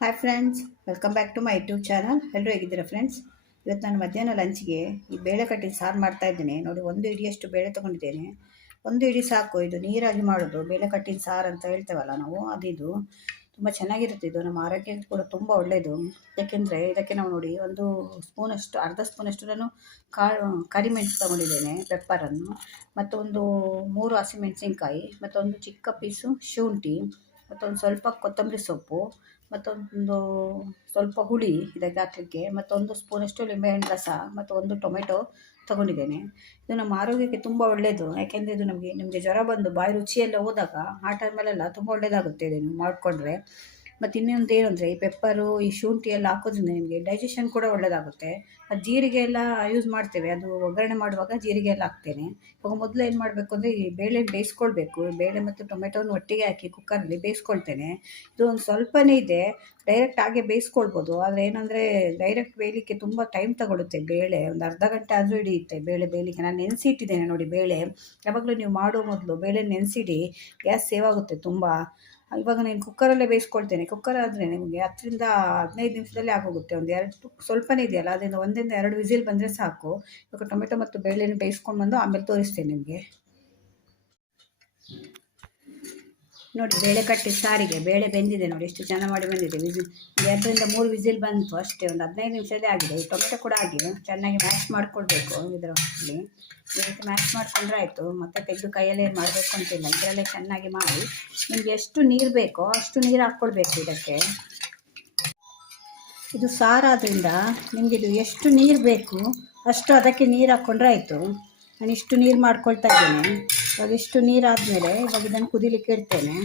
Hi friends, welcome back to my YouTube channel. ಎಲ್ಲರೂ ಹೇಗಿದ್ದೀರಾ friends? ಇವತ್ತು ನಾನು ಮಧ್ಯಾಹ್ನ ಲಂಚ್ಗೆ ಈ ಬೇಳೆ ಕಟ್ಟಿನ ಸಾರು ಮಾಡ್ತಾ ಇದ್ದೇನೆ. ನೋಡಿ, 1 ಇಡಿಯಷ್ಟು ಬೇಳೆ ತೊಗೊಂಡಿದ್ದೇನೆ. 1 ಇಡಿ ಸಾಕು. ಇದು ನೀರಾಗಿ ಮಾಡೋದು ಬೇಳೆ ಕಟ್ಟಿನ ಸಾರು ಅಂತ ಹೇಳ್ತೇವಲ್ಲ ನಾವು, ಅದಿದು ತುಂಬ ಚೆನ್ನಾಗಿರುತ್ತೆ. ಇದು ನಮ್ಮ ಆರೋಗ್ಯಕ್ಕೆ ಕೂಡ ತುಂಬ ಒಳ್ಳೆಯದು. ಯಾಕೆಂದರೆ ಇದಕ್ಕೆ ನಾವು ನೋಡಿ ಅರ್ಧ ಸ್ಪೂನಷ್ಟು ನಾನು ಕರಿಮೆಣಸು ತೊಗೊಂಡಿದ್ದೇನೆ, ಪೆಪ್ಪರನ್ನು, ಮತ್ತು 3 ಹಸಿಮೆಣಸಿನ್ಕಾಯಿ, ಮತ್ತೊಂದು ಚಿಕ್ಕ ಪೀಸು ಶುಂಠಿ, ಮತ್ತೊಂದು ಸ್ವಲ್ಪ ಕೊತ್ತಂಬರಿ ಸೊಪ್ಪು, ಮತ್ತೊಂದು ಸ್ವಲ್ಪ ಹುಳಿ ಇದಕ್ಕೆ ಹಾಕಲಿಕ್ಕೆ, ಮತ್ತೊಂದು ಸ್ಪೂನಷ್ಟು ಲಿಂಬೆಹಣ್ಣು ರಸ, ಮತ್ತು 1 ಟೊಮೆಟೊ ತೊಗೊಂಡಿದ್ದೇನೆ. ಇದು ನಮ್ಮ ಆರೋಗ್ಯಕ್ಕೆ ತುಂಬ ಒಳ್ಳೆಯದು. ಯಾಕೆಂದರೆ ಇದು ನಿಮಗೆ ಜ್ವರ ಬಂದು ಬಾಯಿ ರುಚಿಯೆಲ್ಲ ಹೋದಾಗ ಆ ಟೈಮಲ್ಲೆಲ್ಲ ತುಂಬ ಒಳ್ಳೆಯದಾಗುತ್ತೆ ಇದನ್ನು ಮಾಡಿಕೊಂಡ್ರೆ. ಮತ್ತು ಇನ್ನೊಂದು ಏನು ಅಂದರೆ, ಈ ಪೆಪ್ಪರು, ಈ ಶುಂಠಿ ಎಲ್ಲ ಹಾಕೋದ್ರಿಂದ ನಿಮಗೆ ಡೈಜೆಷನ್ ಕೂಡ ಒಳ್ಳೆಯದಾಗುತ್ತೆ. ಮತ್ತು ಜೀರಿಗೆ ಎಲ್ಲ ಯೂಸ್ ಮಾಡ್ತೇವೆ, ಅದು ಒಗ್ಗರಣೆ ಮಾಡುವಾಗ ಜೀರಿಗೆ ಎಲ್ಲ ಹಾಕ್ತೇನೆ. ಇವಾಗ ಮೊದಲು ಏನು ಮಾಡಬೇಕು ಅಂದರೆ, ಈ ಬೇಳೆ ಬೇಯಿಸ್ಕೊಳ್ಬೇಕು. ಬೇಳೆ ಮತ್ತು ಟೊಮೆಟೊನ ಒಟ್ಟಿಗೆ ಹಾಕಿ ಕುಕ್ಕರಲ್ಲಿ ಬೇಯಿಸ್ಕೊಳ್ತೇನೆ. ಇದು ಒಂದು ಸ್ವಲ್ಪನೇ ಇದೆ, ಡೈರೆಕ್ಟ್ ಹಾಗೆ ಬೇಯಿಸ್ಕೊಳ್ಬೋದು. ಆದರೆ ಏನಂದರೆ, ಡೈರೆಕ್ಟ್ ಬೇಯಲಿಕ್ಕೆ ತುಂಬ ಟೈಮ್ ತಗೊಳುತ್ತೆ. ಬೇಳೆ ಒಂದು ಅರ್ಧ ಗಂಟೆ ಆದರೂ ಹಿಡಿಯುತ್ತೆ ಬೇಳೆ ಬೇಯಲಿಕ್ಕೆ. ನಾನು ನೆನೆಸಿಟ್ಟಿದ್ದೇನೆ ನೋಡಿ ಬೇಳೆ. ಯಾವಾಗಲೂ ನೀವು ಮಾಡುವ ಮೊದಲು ಬೇಳೆ ನೆನೆಸಿಡಿ, ಗ್ಯಾಸ್ ಸೇವ್ ಆಗುತ್ತೆ ತುಂಬ. ಇವಾಗ ನಾನು ಕುಕ್ಕರಲ್ಲೇ ಬೇಯಿಸ್ಕೊಳ್ತೇನೆ. ಕುಕ್ಕರ್ ಆದರೆ ನಿಮಗೆ 10-15 ನಿಮಿಷದಲ್ಲಿ ಆಗೋಗುತ್ತೆ. ಒಂದು 2 ಸ್ವಲ್ಪನೇ ಇದೆಯಲ್ಲ, ಅದರಿಂದ 1-2 ವಿಸಿಲ್ ಬಂದರೆ ಸಾಕು. ಇವಾಗ ಟೊಮೆಟೊ ಮತ್ತು ಬೇಳೆನ ಬೇಯಿಸ್ಕೊಂಡು ಬಂದು ಆಮೇಲೆ ತೋರಿಸ್ತೇನೆ ನಿಮಗೆ. ನೋಡಿ, ಬೇಳೆ ಕಟ್ಟಿ ಸಾರಿಗೆ ಬೇಳೆ ಬೆಂದಿದೆ ನೋಡಿ, ಎಷ್ಟು ಚೆನ್ನಾಗಿ ಮಾಡಿ ಬಂದಿದೆ. 2-3 ವಿಸಿಲ್ ಬಂತು ಅಷ್ಟೇ, ಒಂದು 15 ನಿಮಿಷದಲ್ಲಿ ಆಗಿದೆ. ಈ ಟೊಮೆಟೊ ಕೂಡ ಆಗಿದೆ. ಚೆನ್ನಾಗಿ ಮ್ಯಾಶ್ ಮಾಡ್ಕೊಳ್ಬೇಕು ಇದರಲ್ಲಿ. ಈ ರೀತಿ ಮ್ಯಾಶ್ ಮಾಡಿಕೊಂಡ್ರೆ ಆಯಿತು. ಮತ್ತೆ ತೆಗೆದು ಕೈಯಲ್ಲಿ ಏನು ಮಾಡಬೇಕು ಅಂತಿಲ್ಲ, ಇದರಲ್ಲೇ ಚೆನ್ನಾಗಿ ಮಾಡಿ ನಿಮಗೆ ಎಷ್ಟು ನೀರು ಬೇಕೋ ಅಷ್ಟು ನೀರು ಹಾಕ್ಕೊಳ್ಬೇಕು ಇದಕ್ಕೆ. ಇದು ಸಾರಾದ್ರಿಂದ ನಿಮಗೆ ಇದು ಎಷ್ಟು ನೀರು ಬೇಕು ಅಷ್ಟು ಅದಕ್ಕೆ ನೀರು ಹಾಕ್ಕೊಂಡ್ರೆ ಆಯಿತು. ನಾನು ಇಷ್ಟು ನೀರು ಮಾಡ್ಕೊಳ್ತಾ ಇದ್ದೇನೆ. ಇವಾಗ ಇಷ್ಟು ನೀರು ಆದಮೇಲೆ ಇವಾಗ ಇದನ್ನು ಕುದಿಲಿಕ್ಕೆ ಇಡ್ತೇನೆ.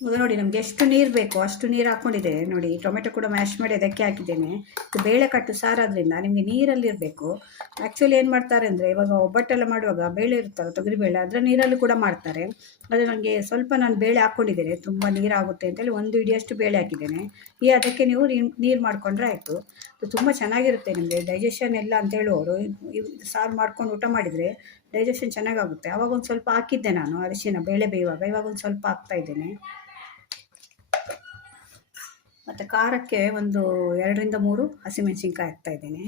ಇವಾಗ ನೋಡಿ, ನಮಗೆ ಎಷ್ಟು ನೀರು ಬೇಕೋ ಅಷ್ಟು ನೀರು ಹಾಕ್ಕೊಂಡಿದ್ದೇನೆ ನೋಡಿ. ಟೊಮೆಟೊ ಕೂಡ ಮ್ಯಾಶ್ ಮಾಡಿ ಅದಕ್ಕೆ ಹಾಕಿದ್ದೇನೆ. ಇದು ಬೇಳೆ ಕಟ್ಟು ಸಾರಾದ್ರಿಂದ ನಿಮಗೆ ನೀರಲ್ಲಿರಬೇಕು. ಆ್ಯಕ್ಚುಲಿ ಏನು ಮಾಡ್ತಾರೆ ಅಂದರೆ, ಇವಾಗ ಒಬ್ಬಟ್ಟೆಲ್ಲ ಮಾಡುವಾಗ ಬೇಳೆ ಇರುತ್ತಲ್ಲ, ತೊಗರಿಬೇಳೆ, ಅದರ ನೀರಲ್ಲಿ ಕೂಡ ಮಾಡ್ತಾರೆ. ಆದರೆ ನನಗೆ ಸ್ವಲ್ಪ ನಾನು ಬೇಳೆ ಹಾಕ್ಕೊಂಡಿದ್ದೇನೆ, ತುಂಬ ನೀರಾಗುತ್ತೆ ಅಂತೇಳಿ 1 ಇಡಿಯಷ್ಟು ಬೇಳೆ ಹಾಕಿದ್ದೇನೆ. ಅದಕ್ಕೆ ನೀವು ನೀರು ಮಾಡಿಕೊಂಡ್ರೆ ಆಯಿತು. ಇದು ತುಂಬ ಚೆನ್ನಾಗಿರುತ್ತೆ. ನಿಮಗೆ ಡೈಜೆಷನ್ ಎಲ್ಲ ಅಂತ ಹೇಳುವವರು ಸಾರು ಮಾಡ್ಕೊಂಡು ಊಟ ಮಾಡಿದರೆ ಡೈಜೆಷನ್ ಚೆನ್ನಾಗಾಗುತ್ತೆ. ಆವಾಗ ಒಂದು ಸ್ವಲ್ಪ ಹಾಕಿದ್ದೆ ನಾನು ಅರಿಶಿನ ಬೇಳೆ ಬೇಯುವಾಗ. ಇವಾಗ ಒಂದು ಸ್ವಲ್ಪ ಹಾಕ್ತಾಯಿದ್ದೇನೆ. ಮತ್ತು ಖಾರಕ್ಕೆ 2-3 ಹಸಿಮೆಣಸಿನ್ಕಾಯಿ ಹಾಕ್ತಾಯಿದ್ದೇನೆ.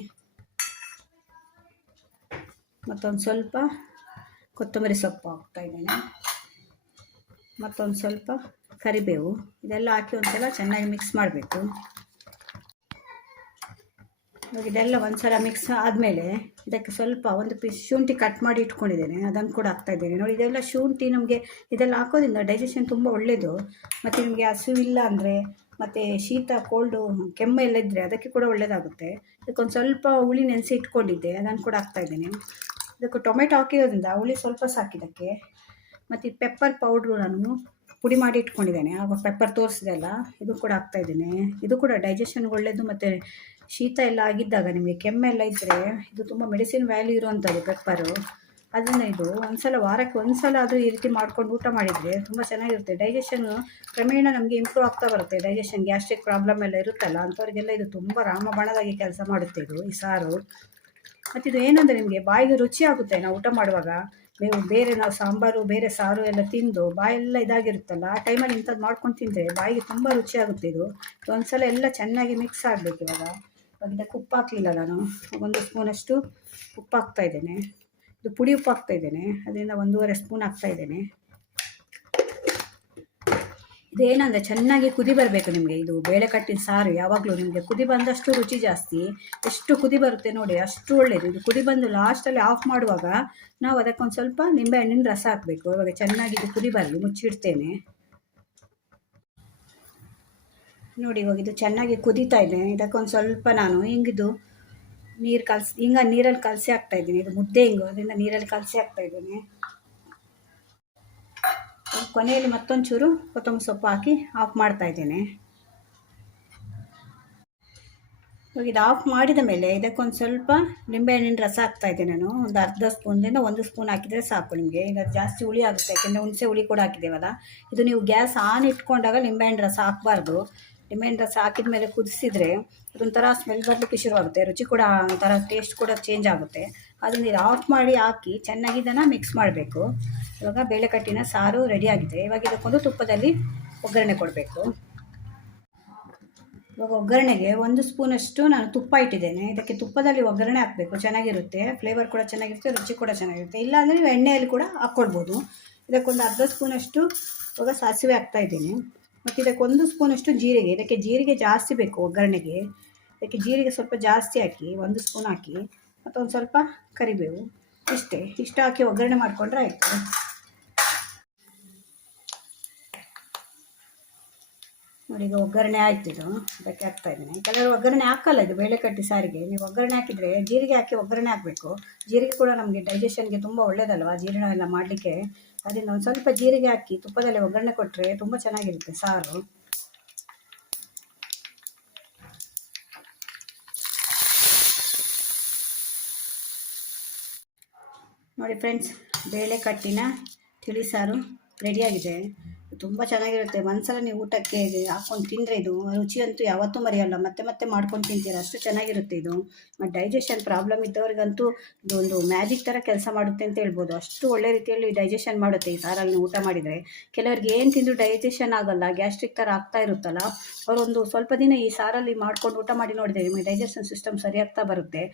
ಮತ್ತೊಂದು ಸ್ವಲ್ಪ ಕೊತ್ತಂಬರಿ ಸೊಪ್ಪು ಹಾಕ್ತಾಯಿದ್ದೇನೆ. ಮತ್ತೊಂದು ಸ್ವಲ್ಪ ಕರಿಬೇವು. ಇದೆಲ್ಲ ಹಾಕಿ ಒಂದ್ಸಲ ಚೆನ್ನಾಗಿ ಮಿಕ್ಸ್ ಮಾಡಬೇಕು. ಇವಾಗ ಇದೆಲ್ಲ ಒಂದ್ಸಲ ಮಿಕ್ಸ್ ಆದಮೇಲೆ ಇದಕ್ಕೆ ಸ್ವಲ್ಪ 1 ಪೀಸ್ ಶುಂಠಿ ಕಟ್ ಮಾಡಿ ಇಟ್ಕೊಂಡಿದ್ದೇನೆ, ಅದನ್ನು ಕೂಡ ಹಾಕ್ತಾಯಿದ್ದೇನೆ. ನೋಡಿ, ಇದೆಲ್ಲ ಶುಂಠಿ ನಮಗೆ ಇದೆಲ್ಲ ಹಾಕೋದ್ರಿಂದ ಡೈಜೆಷನ್ ತುಂಬ ಒಳ್ಳೆಯದು. ಮತ್ತು ನಿಮಗೆ ಹಸಿವಿಲ್ಲ ಅಂದರೆ, ಮತ್ತು ಶೀತ, ಕೋಲ್ಡು, ಕೆಮ್ಮು ಎಲ್ಲ ಇದ್ದರೆ ಅದಕ್ಕೆ ಕೂಡ ಒಳ್ಳೆಯದಾಗುತ್ತೆ. ಇದಕ್ಕೊಂದು ಸ್ವಲ್ಪ ಹುಳಿ ನೆನೆಸಿ ಇಟ್ಕೊಂಡಿದ್ದೆ, ಅದನ್ನು ಕೂಡ ಹಾಕ್ತಾಯಿದ್ದೇನೆ. ಇದಕ್ಕೆ ಟೊಮೆಟೊ ಹಾಕಿರೋದ್ರಿಂದ ಹುಳಿ ಸ್ವಲ್ಪ ಸಾಕಿದ್ದಕ್ಕೆ. ಮತ್ತು ಈ ಪೆಪ್ಪರ್ ಪೌಡ್ರು ನಾನು ಪುಡಿ ಮಾಡಿ ಇಟ್ಕೊಂಡಿದ್ದೇನೆ, ಆವಾಗ ಪೆಪ್ಪರ್ ತೋರಿಸಿದೆಲ್ಲ, ಇದು ಕೂಡ ಹಾಕ್ತಾಯಿದ್ದೇನೆ. ಇದು ಕೂಡ ಡೈಜೆಷನ್ಗೆ ಒಳ್ಳೆಯದು. ಮತ್ತು ಶೀತ ಎಲ್ಲ ಆಗಿದ್ದಾಗ, ನಿಮಗೆ ಕೆಮ್ಮೆಲ್ಲ ಇದ್ದರೆ ಇದು ತುಂಬ ಮೆಡಿಸಿನ್ ವ್ಯಾಲ್ಯೂ ಇರುವಂಥದ್ದು ಪೆಪ್ಪರು. ಅದರಿಂದ ಇದು ವಾರಕ್ಕೆ ಒಂದ್ಸಲ ಆದರೂ ಈ ರೀತಿ ಮಾಡ್ಕೊಂಡು ಊಟ ಮಾಡಿದರೆ ತುಂಬ ಚೆನ್ನಾಗಿರುತ್ತೆ. ಡೈಜೆಷನ್ನು ಕ್ರಮೇಣ ನಮಗೆ ಇಂಪ್ರೂವ್ ಆಗ್ತಾ ಬರುತ್ತೆ. ಡೈಜೆಷನ್, ಗ್ಯಾಸ್ಟ್ರಿಕ್ ಪ್ರಾಬ್ಲಮ್ ಎಲ್ಲ ಇರುತ್ತಲ್ಲ, ಅಂಥವ್ರಿಗೆಲ್ಲ ಇದು ತುಂಬ ರಾಮಬಾಣದಾಗಿ ಕೆಲಸ ಮಾಡುತ್ತೆ ಇದು, ಈ ಸಾರು. ಮತ್ತು ಇದು ಏನಂದರೆ, ನಿಮಗೆ ಬಾಯಿಗೆ ರುಚಿ ಆಗುತ್ತೆ. ನಾವು ಊಟ ಮಾಡುವಾಗ ನಾವು ಸಾಂಬಾರು, ಬೇರೆ ಸಾರು ಎಲ್ಲ ತಿಂದು ಬಾಯೆಲ್ಲ ಇದಾಗಿರುತ್ತಲ್ಲ, ಆ ಟೈಮಲ್ಲಿ ಇಂಥದ್ದು ಮಾಡ್ಕೊಂಡು ತಿಂದರೆ ಬಾಯಿಗೆ ತುಂಬ ರುಚಿಯಾಗುತ್ತೆ. ಇದು ಒಂದ್ಸಲ ಎಲ್ಲ ಚೆನ್ನಾಗಿ ಮಿಕ್ಸ್ ಆಗಬೇಕು. ಇವಾಗ ಇದಕ್ಕೆ ಉಪ್ಪು ಹಾಕಲಿಲ್ಲ ನಾನು, 1 ಸ್ಪೂನಷ್ಟು ಉಪ್ಪು ಹಾಕ್ತಾಯಿದ್ದೇನೆ. ಇದು ಪುಡಿ ಉಪ್ಪು ಹಾಕ್ತಾಯಿದ್ದೇನೆ, ಅದರಿಂದ 1.5 ಸ್ಪೂನ್ ಹಾಕ್ತಾಯಿದ್ದೇನೆ. ಇದೇನಂದರೆ, ಚೆನ್ನಾಗಿ ಕುದಿ ಬರಬೇಕು ನಿಮಗೆ. ಇದು ಬೇಳೆ ಕಟ್ಟಿನ ಸಾರು ಯಾವಾಗಲೂ ನಿಮಗೆ ಕುದಿ ಬಂದಷ್ಟು ರುಚಿ ಜಾಸ್ತಿ. ಎಷ್ಟು ಕುದಿ ಬರುತ್ತೆ ನೋಡಿ, ಅಷ್ಟು ಒಳ್ಳೆಯದು. ಇದು ಕುದಿ ಬಂದು ಲಾಸ್ಟಲ್ಲಿ ಆಫ್ ಮಾಡುವಾಗ ನಾವು ಅದಕ್ಕೊಂದು ಸ್ವಲ್ಪ ನಿಂಬೆಹಣ್ಣಿನ ರಸ ಹಾಕಬೇಕು. ಇವಾಗ ಚೆನ್ನಾಗಿ ಇದು ಕುದಿ ಬರಲಿ, ಮುಚ್ಚಿಡ್ತೇನೆ ನೋಡಿ. ಇವಾಗ ಇದು ಚೆನ್ನಾಗಿ ಕುದೀತಾ ಇದೆ. ಇದಕ್ಕೊಂದು ಸ್ವಲ್ಪ ನಾನು ನೀರಲ್ಲಿ ಕಲಸಿ ಹಾಕ್ತಾಯಿದ್ದೀನಿ. ಇದು ಮುದ್ದೆ ಹಿಂಗು, ಅದರಿಂದ ನೀರಲ್ಲಿ ಕಲಸಿ ಹಾಕ್ತಾಯಿದ್ದೀನಿ. ಕೊನೆಯಲ್ಲಿ ಮತ್ತೊಂದು ಚೂರು ಕೊತ್ತಂಬರಿ ಸೊಪ್ಪು ಹಾಕಿ ಆಫ್ ಮಾಡ್ತಾಯಿದ್ದೇನೆ. ಇವಾಗ ಇದು ಆಫ್ ಮಾಡಿದ ಮೇಲೆ ಇದಕ್ಕೊಂದು ಸ್ವಲ್ಪ ನಿಂಬೆಹಣ್ಣಿನ ರಸ ಹಾಕ್ತಾಯಿದ್ದೆ ನಾನು. ಒಂದು ಅರ್ಧ ಸ್ಪೂನ್ದಿಂದ 1 ಸ್ಪೂನ್ ಹಾಕಿದರೆ ಸಾಕು ನಿಮಗೆ. ಈಗ ಜಾಸ್ತಿ ಹುಳಿ ಆಗುತ್ತೆ, ಯಾಕೆಂದರೆ ಹುಣಸೆ ಹುಳಿ ಕೂಡ ಹಾಕಿದ್ದೇವಲ್ಲ. ಇದು ನೀವು ಗ್ಯಾಸ್ ಆನ್ ಇಟ್ಕೊಂಡಾಗ ನಿಂಬೆಹಣ್ಣು ರಸ ಹಾಕಬಾರ್ದು. ನಿಂಬೆಹಣ್ಣು ರಸ ಹಾಕಿದ ಮೇಲೆ ಕುದಿಸಿದರೆ ಅದೊಂಥರ ಸ್ಮೆಲ್ ಬರಲಿಕ್ಕೆ ಶುರುವಾಗುತ್ತೆ. ರುಚಿ ಕೂಡ ಒಂಥರ ಟೇಸ್ಟ್ ಕೂಡ ಚೇಂಜ್ ಆಗುತ್ತೆ. ಅದನ್ನು ಇದು ಆಫ್ ಮಾಡಿ ಹಾಕಿ ಚೆನ್ನಾಗಿ ಇದನ್ನು ಮಿಕ್ಸ್ ಮಾಡಬೇಕು. ಇವಾಗ ಬೇಳೆ ಕಟ್ಟಿನ ಸಾರು ರೆಡಿಯಾಗಿದೆ. ಇವಾಗ ಇದಕ್ಕೊಂದು ತುಪ್ಪದಲ್ಲಿ ಒಗ್ಗರಣೆ ಕೊಡಬೇಕು. ಇವಾಗ ಒಗ್ಗರಣೆಗೆ 1 ಸ್ಪೂನಷ್ಟು ನಾನು ತುಪ್ಪ ಇಟ್ಟಿದ್ದೇನೆ. ಇದಕ್ಕೆ ತುಪ್ಪದಲ್ಲಿ ಒಗ್ಗರಣೆ ಹಾಕಬೇಕು, ಚೆನ್ನಾಗಿರುತ್ತೆ. ಫ್ಲೇವರ್ ಕೂಡ ಚೆನ್ನಾಗಿರುತ್ತೆ, ರುಚಿ ಕೂಡ ಚೆನ್ನಾಗಿರುತ್ತೆ. ಇಲ್ಲಾಂದರೆ ನೀವು ಎಣ್ಣೆಯಲ್ಲಿ ಕೂಡ ಹಾಕ್ಕೊಳ್ಬೋದು. ಇದಕ್ಕೊಂದು ಅರ್ಧ ಸ್ಪೂನಷ್ಟು ಇವಾಗ ಸಾಸಿವೆ ಹಾಕ್ತಾಯಿದ್ದೀನಿ. ಮತ್ತು ಇದಕ್ಕೆ 1 ಸ್ಪೂನಷ್ಟು ಜೀರಿಗೆ. ಇದಕ್ಕೆ ಜೀರಿಗೆ ಜಾಸ್ತಿ ಬೇಕು ಒಗ್ಗರಣೆಗೆ. ಇದಕ್ಕೆ ಜೀರಿಗೆ ಸ್ವಲ್ಪ ಜಾಸ್ತಿ ಹಾಕಿ 1 ಸ್ಪೂನ್ ಹಾಕಿ, ಮತ್ತು ಒಂದು ಸ್ವಲ್ಪ ಕರಿಬೇವು. ಇಷ್ಟು ಹಾಕಿ ಒಗ್ಗರಣೆ ಮಾಡಿಕೊಂಡ್ರೆ ಆಯಿತು. ನೋಡಿ, ಈಗ ಒಗ್ಗರಣೆ ಆಯ್ತು. ಇದು ಇದಕ್ಕೆ ಹಾಕ್ತಾಯಿದ್ದೀನಿ. ಕೆಲವರು ಒಗ್ಗರಣೆ ಹಾಕಲ್ಲ ಇದು ಬೇಳೆಕಟ್ಟಿ ಸಾರಿಗೆ. ನೀವು ಒಗ್ಗರಣೆ ಹಾಕಿದರೆ ಜೀರಿಗೆ ಹಾಕಿ ಒಗ್ಗರಣೆ ಹಾಕಬೇಕು. ಜೀರಿಗೆ ಕೂಡ ನಮಗೆ ಡೈಜೆಷನ್ಗೆ ತುಂಬ ಒಳ್ಳೆಯದಲ್ವ, ಜೀರ್ಣ ಎಲ್ಲ ಮಾಡಲಿಕ್ಕೆ. ಅದರಿಂದ ಒಂದು ಸ್ವಲ್ಪ ಜೀರಿಗೆ ಹಾಕಿ ತುಪ್ಪದಲ್ಲಿ ಒಗ್ಗರಣೆ ಕೊಟ್ಟರೆ ತುಂಬ ಚೆನ್ನಾಗಿರುತ್ತೆ ಸಾರು. ನೋಡಿ ಫ್ರೆಂಡ್ಸ್, ಬೇಳೆಕಟ್ಟಿನ ತಿಳಿಸಾರು ರೆಡಿಯಾಗಿದೆ. ತುಂಬ ಚೆನ್ನಾಗಿರುತ್ತೆ. ಒಂದ್ಸಲ ನೀವು ಊಟಕ್ಕೆ ಹಾಕ್ಕೊಂಡು ತಿಂದರೆ ಇದು ರುಚಿ ಅಂತೂ ಯಾವತ್ತೂ ಮರೆಯಲ್ಲ. ಮತ್ತೆ ಮತ್ತೆ ಮಾಡ್ಕೊಂಡು ತಿಂತೀರ, ಅಷ್ಟು ಚೆನ್ನಾಗಿರುತ್ತೆ ಇದು. ಮತ್ತು ಡೈಜೆಷನ್ ಪ್ರಾಬ್ಲಮ್ ಇದ್ದವ್ರಿಗಂತೂ ಇದೊಂದು ಮ್ಯಾಜಿಕ್ ಥರ ಕೆಲಸ ಮಾಡುತ್ತೆ ಅಂತ ಹೇಳ್ಬೋದು. ಅಷ್ಟು ಒಳ್ಳೆ ರೀತಿಯಲ್ಲಿ ಡೈಜೆಷನ್ ಮಾಡುತ್ತೆ ಈ ಸಾರಲ್ಲಿ ಊಟ ಮಾಡಿದರೆ. ಕೆಲವ್ರಿಗೆ ಏನು ತಿಂದರೂ ಡೈಜೆಷನ್ ಆಗಲ್ಲ, ಗ್ಯಾಸ್ಟ್ರಿಕ್ ಥರ ಆಗ್ತಾ ಇರುತ್ತಲ್ಲ, ಅವರೊಂದು ಸ್ವಲ್ಪ ದಿನ ಈ ಸಾರಲ್ಲಿ ಮಾಡ್ಕೊಂಡು ಊಟ ಮಾಡಿ ನೋಡಿದರೆ ನಿಮಗೆ ಡೈಜೆಷನ್ ಸಿಸ್ಟಮ್ ಸರಿಯಾಗ್ತಾ ಬರುತ್ತೆ.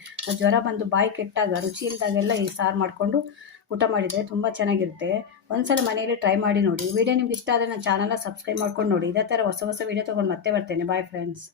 ಜ್ವರ ಬಂದು ಬಾಯಿ ಕೆಟ್ಟಾಗ, ರುಚಿ ಇಲ್ದಾಗೆಲ್ಲ ಈ ಸಾರು ಮಾಡಿಕೊಂಡು ಊಟ ಮಾಡಿದರೆ ತುಂಬ ಚೆನ್ನಾಗಿರುತ್ತೆ. ಒಂದ್ಸಲ ಮನೆಯಲ್ಲಿ ಟ್ರೈ ಮಾಡಿ ನೋಡಿ. ವಿಡಿಯೋ ನಿಮ್ಗೆ ಇಷ್ಟ ಆದರೆ ನನ್ನ ಚಾನಲ್ನ ಸಬ್ಸ್ಕ್ರೈಬ್ ಮಾಡ್ಕೊಂಡು ನೋಡಿ. ಇದೇ ಥರ ಹೊಸ ಹೊಸ ವಿಡಿಯೋ ತೊಗೊಂಡು ಮತ್ತೆ ಬರ್ತೇನೆ. Bye friends.